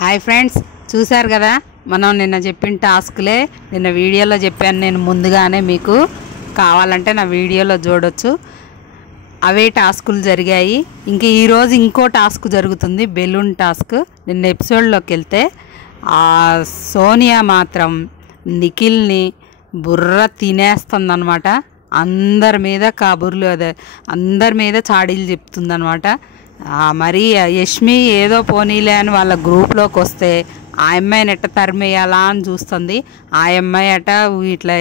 Hi friends, చూశారు కదా మనం నిన్న చెప్పిన టాస్క్లే నిన్న వీడియోలో చెప్పాను నేను ముందుగానే. మీకు కావాలంటే నా వీడియోలో చూడొచ్చు. అవే టాస్కులు జరిగాయి. ఇంక ఈరోజు ఇంకో టాస్క్ జరుగుతుంది, బెలూన్ టాస్క్. నిన్న ఎపిసోడ్లోకి వెళ్తే సోనియా మాత్రం నిఖిల్ని బుర్ర తినేస్తుందన్నమాట. అందరి మీద కబుర్లు, అదే అందరి మీద చాడీలు చెప్తుందన్నమాట. మరి యష్మి ఏదో పోనీలే అని వాళ్ళ గ్రూప్లోకి వస్తే ఆ అమ్మాయిని ఎట్ట తరిమేయాలా అని చూస్తుంది. ఆ అమ్మాయి అట ఇట్లా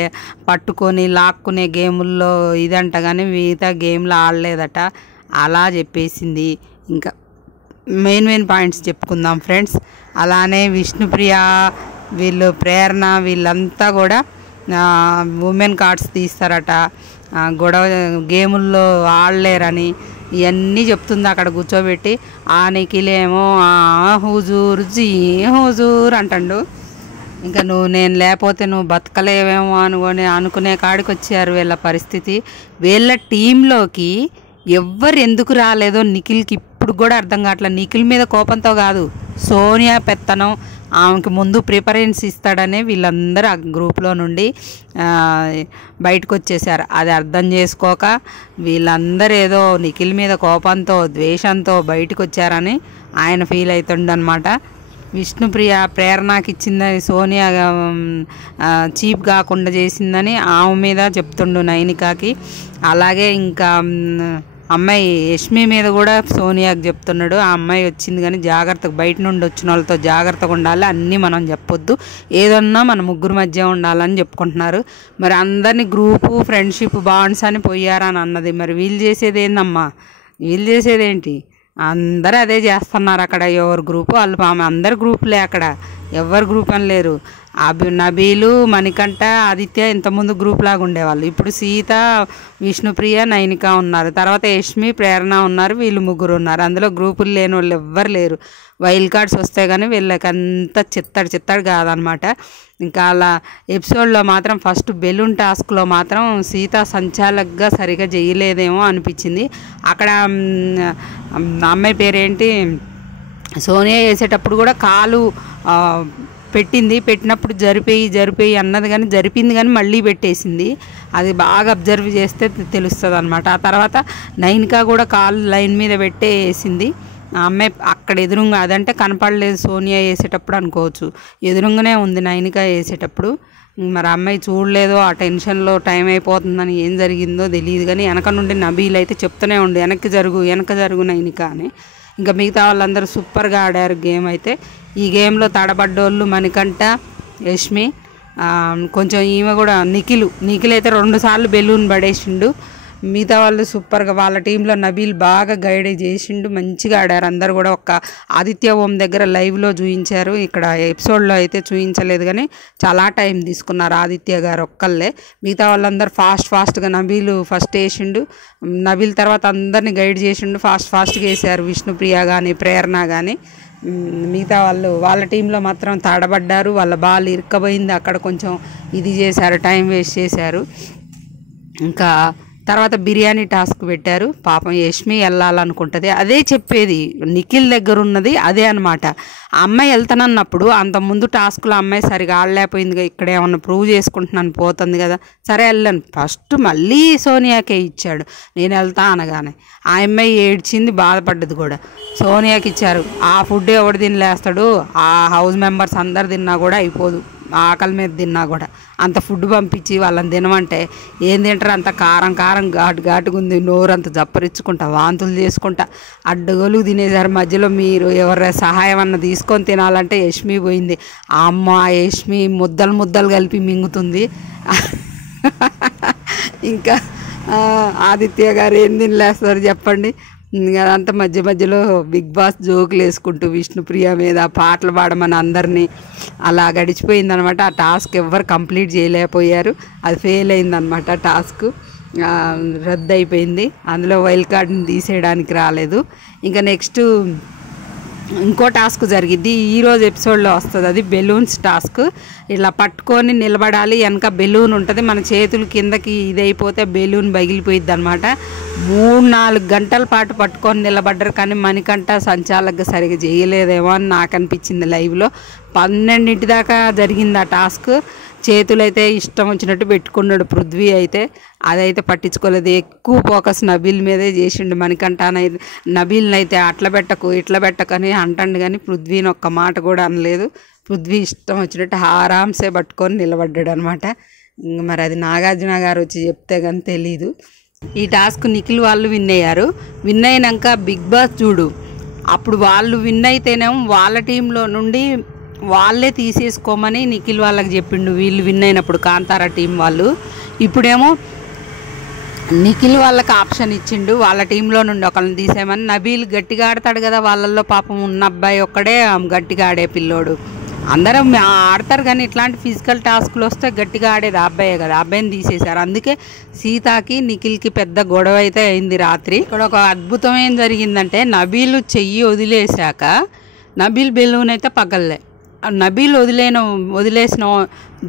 పట్టుకొని లాక్కునే గేముల్లో ఇదంట, కానీ మిగతా గేమ్లు ఆడలేదట. అలా చెప్పేసింది. ఇంకా మెయిన్ పాయింట్స్ చెప్పుకుందాం ఫ్రెండ్స్. అలానే విష్ణుప్రియ, వీళ్ళు ప్రేరణ, వీళ్ళంతా కూడా ఉమెన్ కార్డ్స్ తీస్తారట, గొడవ గేముల్లో ఆడలేరని ఇవన్నీ చెప్తుంది అక్కడ కూర్చోబెట్టి. ఆ నిఖిలేమో హుజూర్ జీ హుజూర్ అంటాడు. ఇంకా నేను లేకపోతే నువ్వు బతకలేవేమో అనుకునే కాడికి వచ్చారు వీళ్ళ పరిస్థితి. వీళ్ళ టీంలోకి ఎవ్వరు ఎందుకు రాలేదో నిఖిల్కి ఇప్పుడు కూడా అర్థం కావట్లేదు. నిఖిల్ మీద కోపంతో కాదు, సోనియా పెత్తనం, ఆమెకి ముందు ప్రిఫరెన్స్ ఇస్తాడనే వీళ్ళందరూ ఆ గ్రూప్లో నుండి బయటకు వచ్చేసారు. అది అర్థం చేసుకోక వీళ్ళందరూ ఏదో నిఖిల్ మీద కోపంతో ద్వేషంతో బయటకు వచ్చారని ఆయన ఫీల్ అవుతుండనమాట. విష్ణుప్రియ ప్రేరణకి ఇచ్చిందని సోనియా చీప్ కాకుండా చేసిందని ఆమె మీద చెప్తుండు నైనికాకి. అలాగే ఇంకా అమ్మాయి యష్మి మీద కూడా సోనియాకి చెప్తున్నాడు. ఆ అమ్మాయి వచ్చింది కానీ జాగ్రత్తగా, బయట నుండి వచ్చిన వాళ్ళతో జాగ్రత్తగా ఉండాలి, అన్నీ మనం చెప్పొద్దు, ఏదన్నా మన ముగ్గురు మధ్య ఉండాలని చెప్పుకుంటున్నారు. మరి అందరినీ గ్రూపు ఫ్రెండ్షిప్ బాండ్స్ అని పోయారని అన్నది. మరి వీళ్ళు చేసేది ఏందమ్మా? వీళ్ళు చేసేదేంటి? అందరూ అదే చేస్తున్నారు అక్కడ. ఎవరు గ్రూపు వాళ్ళు, అందరు గ్రూపులే అక్కడ, ఎవరు గ్రూప్ అని లేరు. నబీలు, మణికంఠ, ఆదిత్య ఇంతకుముందు గ్రూప్ లాగా ఉండేవాళ్ళు. ఇప్పుడు సీత, విష్ణుప్రియ, నైనిక ఉన్నారు. తర్వాత యష్మి, ప్రేరణ ఉన్నారు. వీళ్ళు ముగ్గురు ఉన్నారు. అందులో గ్రూపులు లేని వాళ్ళు ఎవ్వరు లేరు. వైల్డ్ కార్డ్స్ వస్తే కానీ వీళ్ళకంతా చిత్తడి కాదనమాట. ఇంకా అలా ఎపిసోడ్లో మాత్రం ఫస్ట్ బెలూన్ టాస్క్లో మాత్రం సీత సంచాలకుగా సరిగా చేయలేదేమో అనిపించింది. అక్కడ అమ్మాయి పేరేంటి, సోనియా వేసేటప్పుడు కూడా కాలు పెట్టినప్పుడు జరిపేయి అన్నది, కానీ జరిపింది కానీ మళ్ళీ పెట్టేసింది. అది బాగా అబ్జర్వ్ చేస్తే తెలుస్తుంది అనమాట. ఆ తర్వాత నైనికా కూడా కాలు లైన్ మీద పెట్టేసింది. ఆ అమ్మాయి అక్కడ ఎదురుగా, అదంటే కనపడలేదు సోనియా వేసేటప్పుడు అనుకోవచ్చు, ఎదురుగానే ఉంది నైనికా వేసేటప్పుడు. మరి అమ్మాయి చూడలేదో, ఆ టెన్షన్లో టైం అయిపోతుందని ఏం జరిగిందో తెలియదు. కానీ వెనక నుండి నబీల్ అయితే చెప్తూనే ఉండు, వెనక్కి జరుగు నైనికా అని. ఇంకా మిగతా వాళ్ళందరూ సూపర్గా ఆడారు గేమ్ అయితే. ఈ గేమ్లో తడబడ్డోళ్ళు మణికంఠ, యష్మి, కొంచెం ఈమె కూడా నిఖిల్ అయితే 2 సార్లు బెలూన్ పడేసిండు. మిగతా వాళ్ళు సూపర్గా, వాళ్ళ టీంలో నబీల్ బాగా గైడ్ చేసిండు, మంచిగా ఆడారు అందరు కూడా. ఒక్క ఆదిత్య ఓం దగ్గర లైవ్లో చూపించారు, ఇక్కడ ఎపిసోడ్లో అయితే చూపించలేదు. కానీ చాలా టైం తీసుకున్నారు ఆదిత్య గారు ఒక్కళ్ళే. మిగతా వాళ్ళందరూ ఫాస్ట్గా, నబీల్ ఫస్ట్ వేసిండు, నబీల్ తర్వాత అందరినీ గైడ్ చేసిండు, ఫాస్ట్గా వేసారు విష్ణుప్రియ కానీ ప్రేరణ కానీ. మిగతా వాళ్ళ టీంలో మాత్రం తడబడ్డారు, వాళ్ళ బాల్ ఇరుక్కబోయింది, అక్కడ కొంచెం ఇది చేశారు, టైం వేస్ట్ చేశారు. ఇంకా తర్వాత బిర్యానీ టాస్క్ పెట్టారు. పాపం యష్మి వెళ్ళాలనుకుంటుంది, అదే చెప్పేది నిఖిల్ దగ్గర ఉన్నది అదే అనమాట. ఆ అమ్మాయి వెళ్తానన్నప్పుడు అంతకుముందు టాస్క్లో అమ్మాయి సరిగా ఆడలేకపోయిందిగా, ఇక్కడ ఏమన్నా ప్రూవ్ చేసుకుంటున్నాను పోతుంది కదా, సరే వెళ్ళాను. ఫస్ట్ మళ్ళీ సోనియాకే ఇచ్చాడు నేను వెళ్తా అనగానే. ఆ అమ్మాయి ఏడ్చింది, బాధపడ్డది కూడా. సోనియాకి ఇచ్చారు. ఆ ఫుడ్ ఎవడు తినలేస్తాడు, ఆ హౌస్ మెంబర్స్ అందరు తిన్నా కూడా అయిపోదు, ఆకలి మీద తిన్నా కూడా. అంత ఫుడ్ పంపించి వాళ్ళని తినమంటే ఏం తింటారు? అంత కారం ఘాటుగా ఉంది, నోరంత జప్పరించుకుంటా, వాంతులు చేసుకుంటా అడ్డగోలు తినేసారు. మధ్యలో మీరు ఎవరి సహాయం అన్న తీసుకొని తినాలంటే యష్మి పోయింది. అమ్మ, యష్మి ముద్దలు కలిపి మింగుతుంది. ఇంకా ఆదిత్య గారు ఏం తినలేస్తారు చెప్పండి? అదంతా మధ్యలో బిగ్ బాస్ జోకులు వేసుకుంటూ విష్ణుప్రియ మీద పాటలు పాడమని అందరినీ అలా గడిచిపోయిందనమాట. ఆ టాస్క్ ఎవ్వరు కంప్లీట్ చేయలేకపోయారు, అది ఫెయిల్ అయిందనమాట. టాస్క్ రద్దు అయిపోయింది. అందులో వైల్డ్ కార్డ్ని తీసేయడానికి రాలేదు. ఇంకా నెక్స్ట్ ఇంకో టాస్క్ జరిగిద్ది ఈరోజు ఎపిసోడ్లో వస్తుంది. అది బెలూన్స్ టాస్క్. ఇలా పట్టుకొని నిలబడాలి, వెనక బెలూన్ ఉంటుంది, మన చేతులు కిందకి ఇదైపోతే బెలూన్ పగిలిపోయిద్ది అనమాట. 3-4 గంటల పాటు పట్టుకొని నిలబడ్డారు, కానీ మణికంఠ సంచాలకుగా సరిగా చేయలేదేమో అని నాకు అనిపించింది. లైవ్లో 12 దాకా జరిగింది ఆ టాస్క్. చేతులు అయితే ఇష్టం వచ్చినట్టు పెట్టుకున్నాడు పృథ్వీ అయితే, అదైతే పట్టించుకోలేదు. ఎక్కువ ఫోకస్ నబీల్ మీదే చేసిండు. మణికంఠ నబీల్ని అయితే అట్లా పెట్టకు ఇట్లా పెట్టకని అంటాడు, కానీ పృథ్వీని ఒక్క మాట కూడా అనలేదు. పృథ్వీ ఇష్టం వచ్చినట్టు ఆరాంసే పట్టుకొని నిలబడ్డాడు అనమాట. మరి అది నాగార్జున గారు వచ్చి చెప్తే కానీ తెలీదు. ఈ టాస్క్ నిఖిల్ వాళ్ళు విన్ అయ్యారు. విన్ అయినాక బిగ్ బాస్ చూడు, అప్పుడు వాళ్ళు విన్ అయితేనేమో వాళ్ళ టీంలో నుండి వాళ్ళే తీసేసుకోమని నిఖిల్ వాళ్ళకి చెప్పిండు, వీళ్ళు విన్ అయినప్పుడు కాంతారా టీం వాళ్ళు. ఇప్పుడేమో నిఖిల్ వాళ్ళకి ఆప్షన్ ఇచ్చిండు, వాళ్ళ టీంలో నుండి ఒకరిని తీసేయమని. నబీల్ గట్టిగా ఆడతాడు కదా, వాళ్ళల్లో పాపం ఉన్న అబ్బాయి ఒక్కడే గట్టిగా ఆడే పిల్లోడు. అందరం ఆడతారు, కానీ ఇట్లాంటి ఫిజికల్ టాస్క్లు వస్తే గట్టిగా ఆడేది ఆ అబ్బాయే కదా, ఆ అబ్బాయిని తీసేశారు. అందుకే సీతాకి నిఖిల్కి పెద్ద గొడవ అయితే అయింది రాత్రి. ఇక్కడ ఒక అద్భుతం ఏం జరిగిందంటే, నబీల్ చెయ్యి వదిలేశాక నబీల్ బెలూన్ అయితే పగల్లే. నబీల్ వదిలేసిన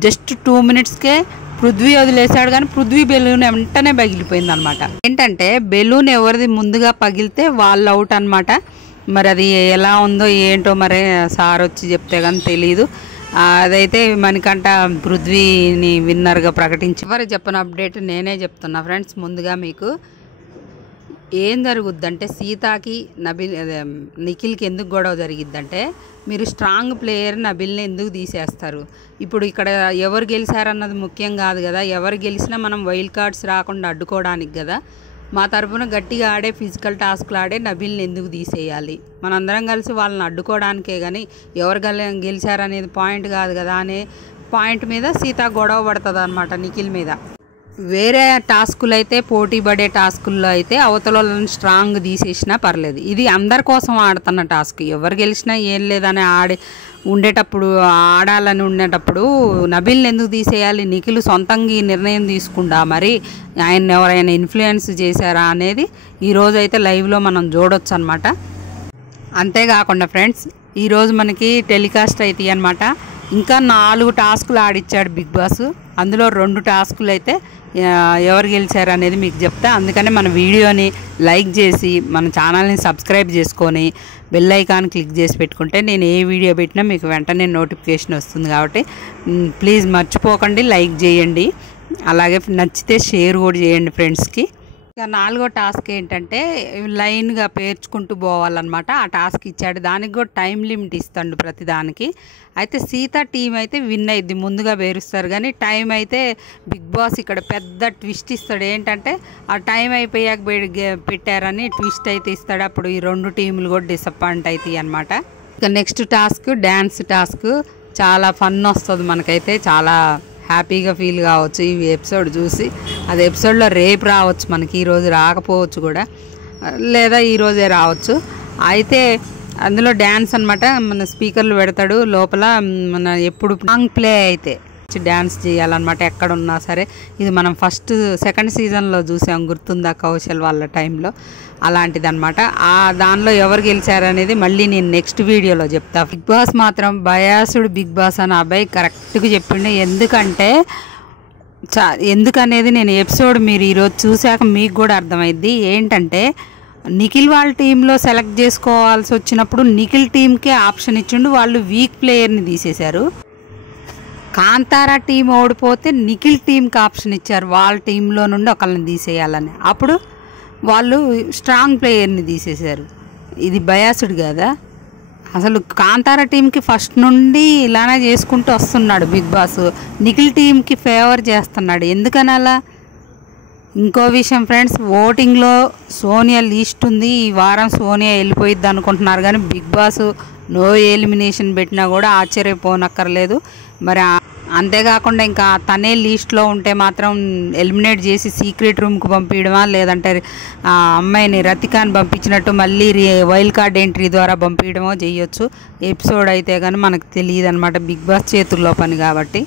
జస్ట్ 2 మినిట్స్కే పృథ్వీ వదిలేశాడు, కానీ పృథ్వీ బెలూన్ వెంటనే పగిలిపోయింది అనమాట. ఏంటంటే బెలూన్ ఎవరిది ముందుగా పగిలితే వాళ్ళు అవుట్ అనమాట. మరి అది ఎలా ఉందో ఏంటో మరి సార్ వచ్చి చెప్తే కానీ తెలీదు. అదైతే మణికంఠ పృథ్వీని విన్నర్గా ప్రకటించి మరి చెప్పిన అప్డేట్ నేనే చెప్తున్నా ఫ్రెండ్స్. ముందుగా మీకు ఏం జరుగుద్దంటే, సీతాకి నిఖిల్కి ఎందుకు గొడవ జరిగిద్దంటే, మీరు స్ట్రాంగ్ ప్లేయర్ నబిల్ని ఎందుకు తీసేస్తారు? ఇప్పుడు ఇక్కడ ఎవరు గెలిచారన్నది ముఖ్యం కాదు కదా, ఎవరు గెలిచినా మనం వైల్డ్ కార్డ్స్ రాకుండా అడ్డుకోవడానికి కదా. మా తరఫున గట్టిగా ఆడే ఫిజికల్ టాస్క్లు ఆడే నబిల్ని ఎందుకు తీసేయాలి? మనందరం కలిసి వాళ్ళని అడ్డుకోవడానికే, కానీ ఎవరు గెలిచారనేది పాయింట్ కాదు కదా అనే పాయింట్ మీద సీత గొడవ పడుతుంది అనమాట నిఖిల్ మీద. వేరే టాస్కులు అయితే, పోటీ పడే టాస్కుల్లో అయితే అవతల వాళ్ళని స్ట్రాంగ్ తీసేసినా పర్లేదు. ఇది అందరి కోసం ఆడుతున్న టాస్క్, ఎవరు గెలిచినా ఏం లేదని ఆడాలని ఉండేటప్పుడు నబీల్ని ఎందుకు తీసేయాలి? నిఖిల్ సొంతంగా ఈ నిర్ణయం తీసుకుండా మరి ఆయన ఎవరైనా ఇన్ఫ్లుయెన్స్ చేశారా అనేది ఈరోజు అయితే లైవ్లో మనం చూడొచ్చు అనమాట. అంతేకాకుండా ఫ్రెండ్స్, ఈరోజు మనకి టెలికాస్ట్ అవుతాయి అనమాట. ఇంకా 4 టాస్కులు ఆడిచ్చాడు బిగ్ బాస్. అందులో 2 టాస్కులు అయితే ఎవరు గెలిచారు అనేది మీకు చెప్తా. అందుకని మన వీడియోని లైక్ చేసి మన ఛానల్ని సబ్స్క్రైబ్ చేసుకొని బెల్ ఐకాన్ క్లిక్ చేసి పెట్టుకుంటే నేను ఏ వీడియో పెట్టినా మీకు వెంటనే నోటిఫికేషన్ వస్తుంది. కాబట్టి ప్లీజ్ మర్చిపోకండి, లైక్ చేయండి, అలాగే నచ్చితే షేర్ కూడా చేయండి ఫ్రెండ్స్కి. ఇక 4వ టాస్క్ ఏంటంటే లైన్గా పేర్చుకుంటూ పోవాలన్నమాట. ఆ టాస్క్ ఇచ్చాడు, దానికి కూడా టైం లిమిట్ ఇస్తాడు ప్రతి దానికి. అయితే సీత టీం అయితే విన్ అయ్యిద్ది, ముందుగా పేరుస్తారు. కానీ టైం అయితే బిగ్ బాస్ ఇక్కడ పెద్ద ట్విస్ట్ ఇస్తాడు. ఏంటంటే ఆ టైం అయిపోయాక పెట్టారని ట్విస్ట్ అయితే ఇస్తాడు. అప్పుడు ఈ 2 టీంలు కూడా డిసప్పాయింట్ అవుతాయి అనమాట. ఇక నెక్స్ట్ టాస్క్ డ్యాన్స్ టాస్క్. చాలా ఫన్ వస్తుంది మనకైతే, చాలా హ్యాపీగా ఫీల్ కావచ్చు ఈ ఎపిసోడ్ చూసి. అది ఎపిసోడ్లో రేపు రావచ్చు, మనకి ఈరోజు రాకపోవచ్చు కూడా, లేదా ఈరోజే రావచ్చు. అయితే అందులో డ్యాన్స్ అనమాట, మన స్పీకర్లు పెడతాడు లోపల. మన ఎప్పుడు సాంగ్ ప్లే అయితే డ్యాన్స్ చేయాలన్నమాట ఎక్కడున్నా సరే. ఇది మనం సెకండ్ సీజన్లో చూసాం, గుర్తుందా కౌశల్ వాళ్ళ టైంలో, అలాంటిది అనమాట. దానిలో ఎవరు గెలిచారనేది మళ్ళీ నేను నెక్స్ట్ వీడియోలో చెప్తా. బిగ్ బాస్ మాత్రం బయాసుడు బిగ్ బాస్ అని అబ్బాయి కరెక్ట్గా చెప్పిండు. ఎందుకనేది నేను ఎపిసోడ్ మీరు ఈరోజు చూశాక మీకు కూడా అర్థమైద్ది. ఏంటంటే నిఖిల్ వాళ్ళ టీంలో సెలెక్ట్ చేసుకోవాల్సి వచ్చినప్పుడు నిఖిల్ టీంకే ఆప్షన్ ఇచ్చిండు, వాళ్ళు వీక్ ప్లేయర్ని తీసేశారు. కాంతారా టీం ఓడిపోతే నిఖిల్ టీంకి ఆప్షన్ ఇచ్చారు, వాళ్ళ టీంలో నుండి ఒకళ్ళని తీసేయాలని. అప్పుడు వాళ్ళు స్ట్రాంగ్ ప్లేయర్ని తీసేశారు. ఇది బయాసుడు కదా అసలు. కాంతారా టీంకి ఫస్ట్ నుండి ఇలానే చేసుకుంటూ వస్తున్నాడు బిగ్ బాస్, నిఖిల్ టీంకి ఫేవర్ చేస్తున్నాడు. ఎందుకని అలా? ఇంకో విషయం ఫ్రెండ్స్, ఓటింగ్లో సోనియా లీస్ట్ ఉంది. ఈ వారం సోనియా వెళ్ళిపోయిద్ది అనుకుంటున్నారు, కానీ బిగ్ బాస్ నో ఎలిమినేషన్ పెట్టినా కూడా ఆశ్చర్యపోనక్కర్లేదు. మరి అంతేకాకుండా ఇంకా తనే లీస్ట్లో ఉంటే మాత్రం ఎలిమినేట్ చేసి సీక్రెట్ రూమ్కి పంపించడమా, లేదంటే ఆ అమ్మాయిని రతికాని పంపించినట్టు మళ్ళీ వైల్డ్ కార్డ్ ఎంట్రీ ద్వారా పంపించడమో చేయొచ్చు. ఎపిసోడ్ అయితే కానీ మనకు తెలియదు అనమాట, బిగ్ బాస్ చేతుల్లో పని కాబట్టి.